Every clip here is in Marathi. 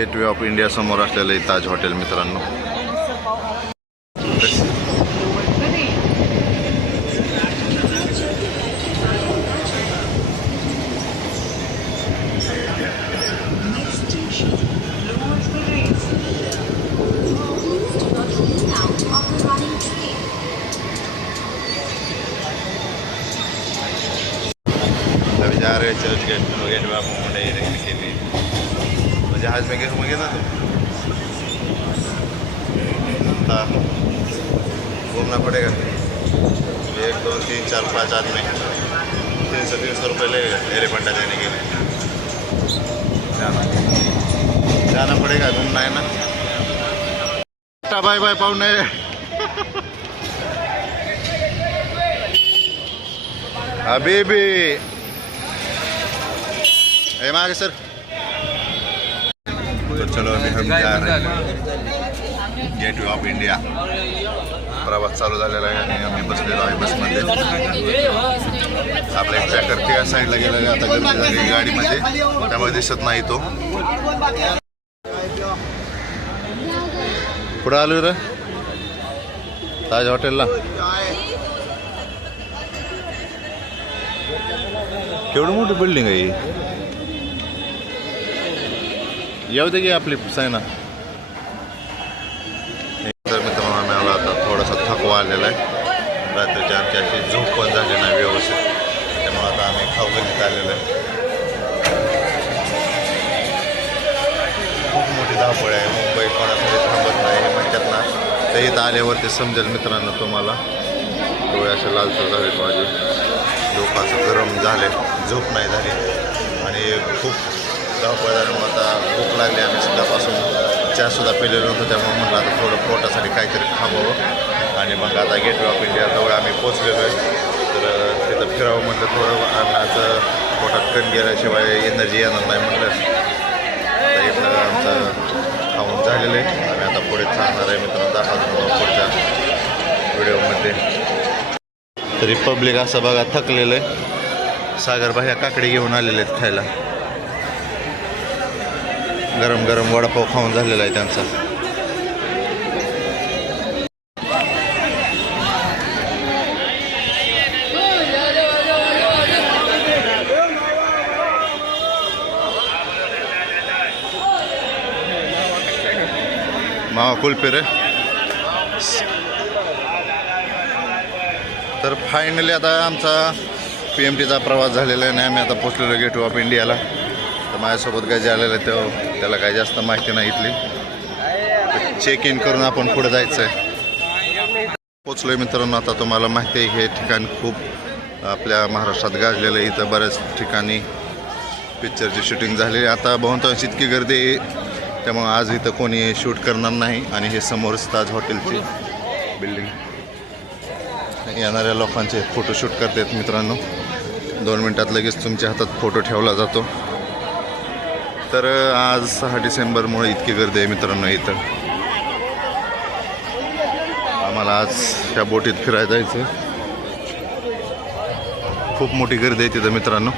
गेटवे ऑफ इंडिया समोर असलेलं आहे ताज हॉटेल मित्रांनो. अभी जा रहे हैं चर्च गेटवे ऑफ इंडिया देखने के लिए. जहाज में गए ना तो घूमना पड़ेगा. 1 2 3 4 5 आदमी 300 रुपये लगेगा एलिफेंटा देने के लिए. जाना पड़ेगा, घूमना है ना. बाय बाय पाहुणे. अभी भी मागे सर. तो चलो अभी हम जा रहे हैं गेटवे ऑफ इंडिया. प्रवास चालू झालेला आहे आणि आम्ही बसलेलो आहे बसमध्ये. आपल्या एक ट्रॅकर त्या साईडला गेला आहे. आता गर्दी झाली गाडीमध्ये त्यामुळे दिसत नाही तो. पुढे आलो रे ताज हॉटेलला. केवढी मोठी बिल्डिंग आहे ही. येऊ दे की आपली सायना. तर मित्रांनो आम्ही आलो आता. थोडासा थकवा आलेला आहे. रात्रीची आमची अशी झोप पण झाली नाही व्यवस्थित. त्यामुळे आता आम्ही खाऊगल्लीत आलेलो आहे. खूप मोठी धावपळ आहे. मुंबई कोणाकडे थांबत नाही हे म्हणतात ना. तर इथं आल्यावरती समजेल मित्रांनो तुम्हाला. डोळे असे लालसर झालेत माझे. डोकं असं गरम झाले. झोप नाही झाली आणि खूप धावपळ झाल्यामुळे आता भूक लागली. आम्ही सकाळपासून चहासुद्धा पिलेलो नव्हतो. त्यामुळे म्हटलं आता थोडं पोटासाठी काहीतरी खावं. आणि मग आता गेटवे ऑफ इंडियाजवळ आम्ही पोचलेलो आहे. तर तिथं फिरावं म्हटलं. थोडं अन्नाचं पोटात कण गेल्याशिवाय एनर्जी येणार नाही म्हटलं. तर इथं आमचं खाऊन झालेलं आहे. आम्ही आता पुढे चालणार आहे मित्रांनो. दाखवतो पुढच्या व्हिडिओमध्ये. तरी पब्लिक असं बघा थकलेलं आहे. सागर भाया काकडे घेऊन आलेले आहेत खायला. गरम गरम वडापाव खाऊन झालेला आहे त्यांचा. मावा कुल्फी रे. तर फायनली आता आमचा PMTचा प्रवास झालेला आहे आणि आम्ही आता पोचलेलो गेटवे ऑफ इंडियाला. तर माझ्यासोबत काय जे आलेलं आहे त्याला काही जास्त माहिती नाही इथली. चेक इन करून आपण पुढे जायचं आहे. पोचलो आहे मित्रांनो. आता तुम्हाला माहिती आहे हे ठिकाण खूप आपल्या महाराष्ट्रात गाजलेलं आहे. इथं बऱ्याच ठिकाणी पिक्चरची शूटिंग झालेली. आता बहुतांश इतकी गर्दी आहे त्यामुळं आज इथं कोणी शूट करणार नाही. आणि हे समोरच ताज हॉटेलची बिल्डिंग. येणाऱ्या लोकांचे फोटोशूट करतात मित्रांनो. 2 मिनटात लगेच तुमच्या हातात फोटो ठेवला जातो. तर आज 6 डिसेंबरमुळे इतकी गर्दी आहे मित्रांनो इथं. आम्हाला आज त्या बोटीत फिरायला जायचं. खूप मोठी गर्दी आहे तिथं मित्रांनो.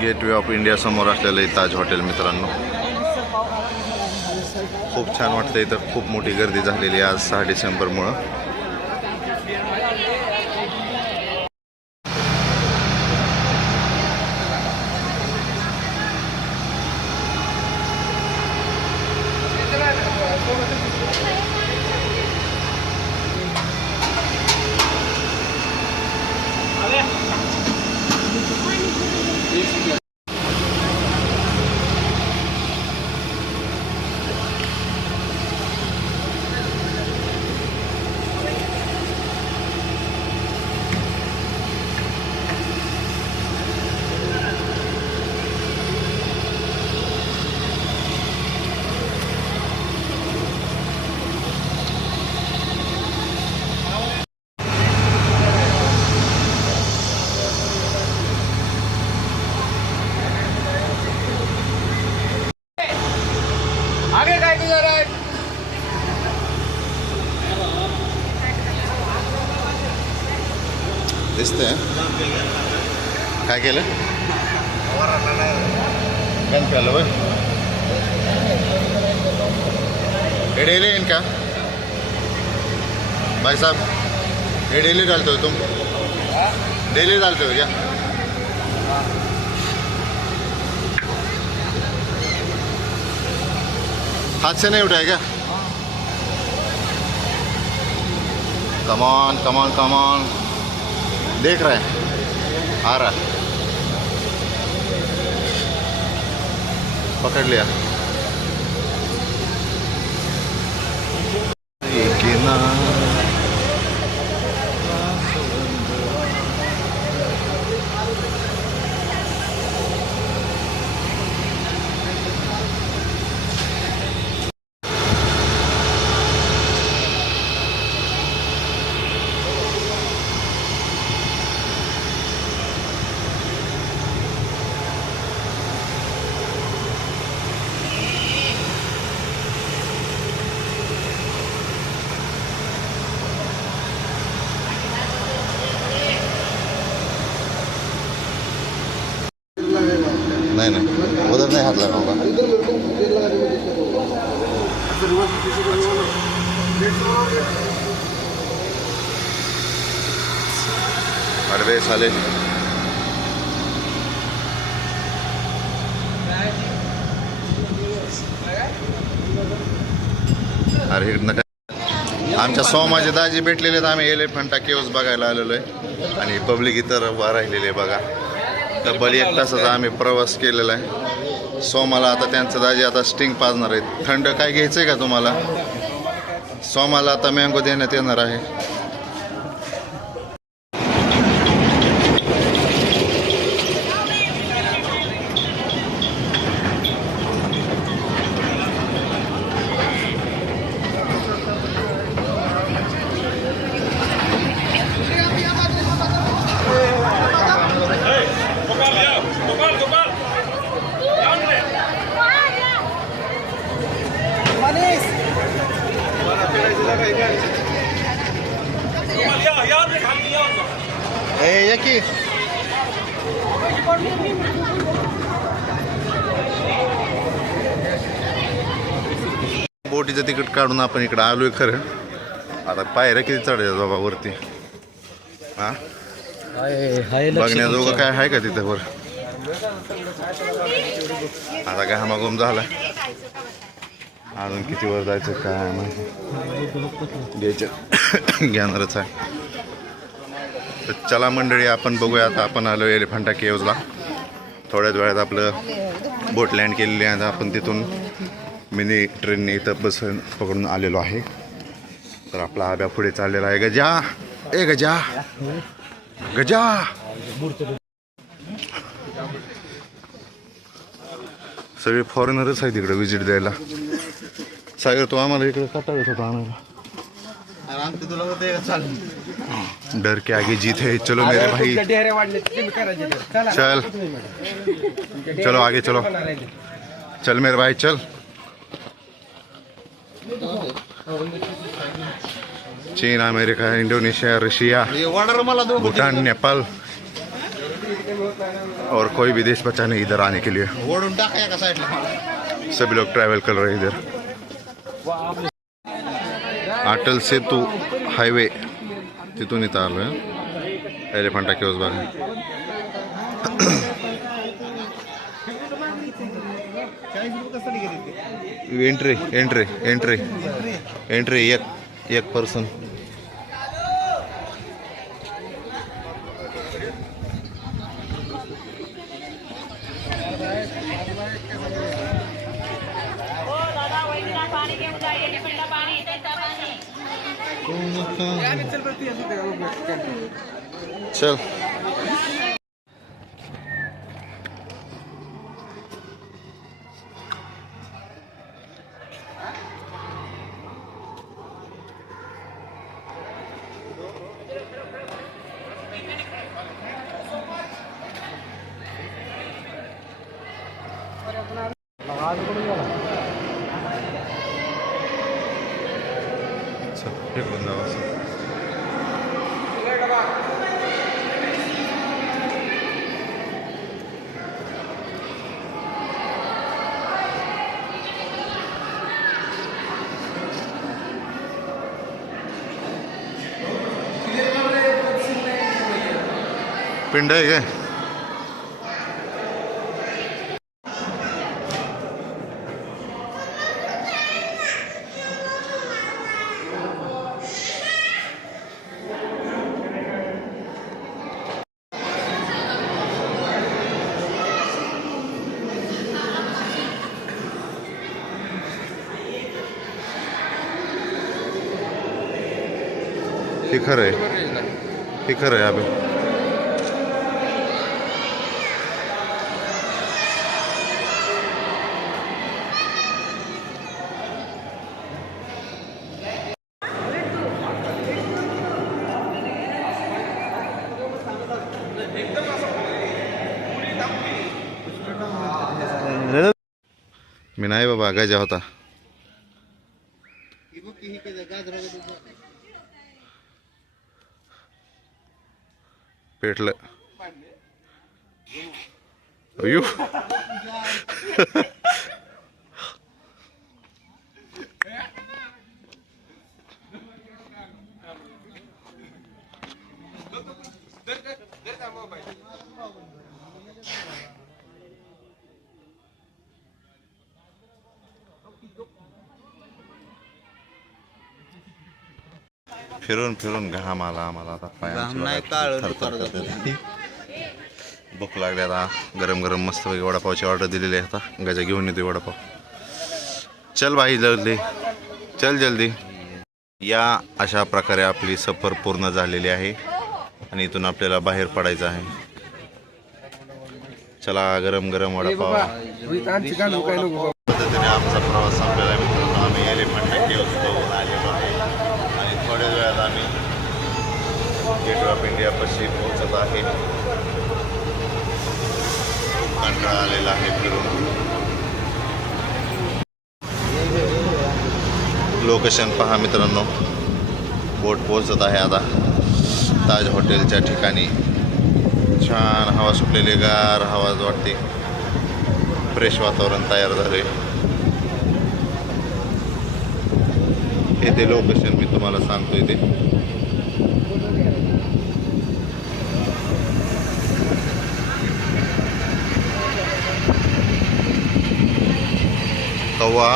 गेटवे ऑफ इंडिया समोर असलेलं आहे ताज हॉटेल मित्रांनो. खूप छान वाटतं इथं. खूप मोठी गर्दी झालेली आहे आज 6 डिसेंबरमुळं. दिसते काय केलं बंद केलं बरं हे डेली येईन का भाई साहब ये डेली डालते हो तुम डेली डालते हो क्या हाथ से नहीं उठाए क्या कमान कमान कमान देख रहे हैं आ रहा है पकड़ लिया नहीं नहीं उधर नहीं हाथ लगाऊंगा अरे साले अरे इकडनं आमच्या सोमाचे दाजी भेटलेले आहेत आम्ही एलिफंटा केव्स बघायला आलेलो आहे आणि पब्लिक इतर उभा राहिलेले आहे बघा तब्बल 1 तासाचा आम्ही प्रवास केलेला आहे सोमाला आता त्यांचं दाजी आता स्टिंग पाजणार आहेत थंड काय घ्यायचं आहे का तुम्हाला सोमाला आता मँगो देण्यात येणार आहे की बोटीचं तिकीट काढून आपण इकडं आलोय खरं आता पायऱ्या किती चढायच्या बाबा वरती हा बघण्याजोगं काय आहे का तिथं वर आता काय हमागुम झाला अजून किती वर जायचं काय माहिती घ्यायचं घेणारच आहे तर चला मंडळी आपण बघूया आता आपण आलो एलिफंटा केव्जला थोड्याच वेळात आपलं बोट लँड केलेली आहे आपण तिथून मिनी ट्रेनने इथं बस पकडून आलेलो आहे तर आपला आब्या पुढे चाललेला आहे गजा ए गजा गजा सगळे फॉरेनरच आहे तिकडे विजिट द्यायला सागर तो आम्हाला इकडे कटा येत होता आणायला डर के आगे जीत है चलो मेरे भाई चल चलो आगे चलो चल मेरे भाई चल चीन America Indonesia Russia Bhutan Nepal और कोई भी देश बचा नहीं इधर आने के लिए सभी लोग ट्रैवल कर रहे हैं इधर अटल सेतू हायवे तिथून इथं आलो आहे एलिफंटा केव्ज बघा एंट्री एंट्री एंट्री एंट्री एक पर्सन चल एक बंदा पिंड आहे काय? हे खरं आहे, हे खरं आहे अभि. मी नाही बाबा, गजा होता. पेटलं. अयो फिरून फिरून घाम आला आम्हाला आता. भूक लागली आता. गरम गरम मस्त वडापावची ऑर्डर दिलेली आहे. आता गजा घेऊन येतोय वडापाव. चल भाई जल्दी, चल जल्दी. या अशा प्रकारे आपली सफर पूर्ण झालेली आहे आणि इथून आपल्याला बाहेर पडायचं आहे. चला गरम गरम वडापाव. पद्धतीने आमचा प्रवास संपलेला मित्रांनो. आम्ही एलिफंट केव्ज बघून आलेलो आहे आणि थोड्या वेळात आम्ही गेट ऑफ इंडिया पाशी पोहोचत आहे. कंटाळा आलेला आहे फिरून. लोकेशन पहा मित्रांनो. बोट पोहोचत आहे आता ताज हॉटेलच्या ठिकाणी. छान हवा सुटलेली, गार हवा वाटते. फ्रेश वातावरण तयार झाले. हे ते लोकेशन मी तुम्हाला सांगतो. इथे कव्वा.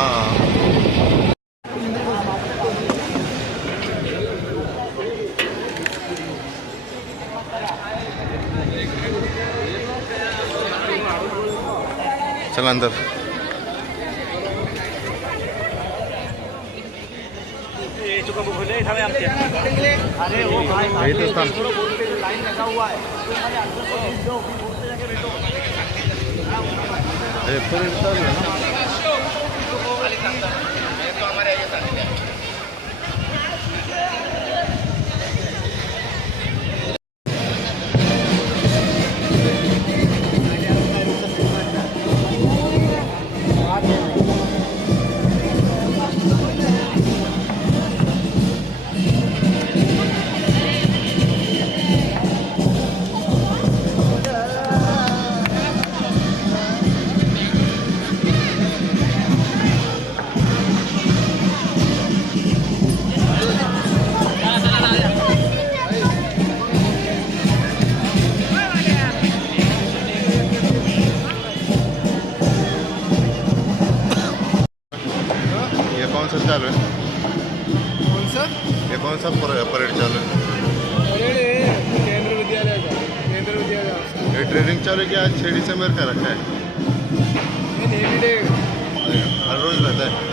चला अंदर. चालू है? कौन सा? ये कौन सा परेड चालू है? केंद्र विद्यालय का. केंद्र विद्यालय. ये ट्रेनिंग चालू है कि आज 6 दिसंबर का रखा है? नेवी डे हर रोज रहता है.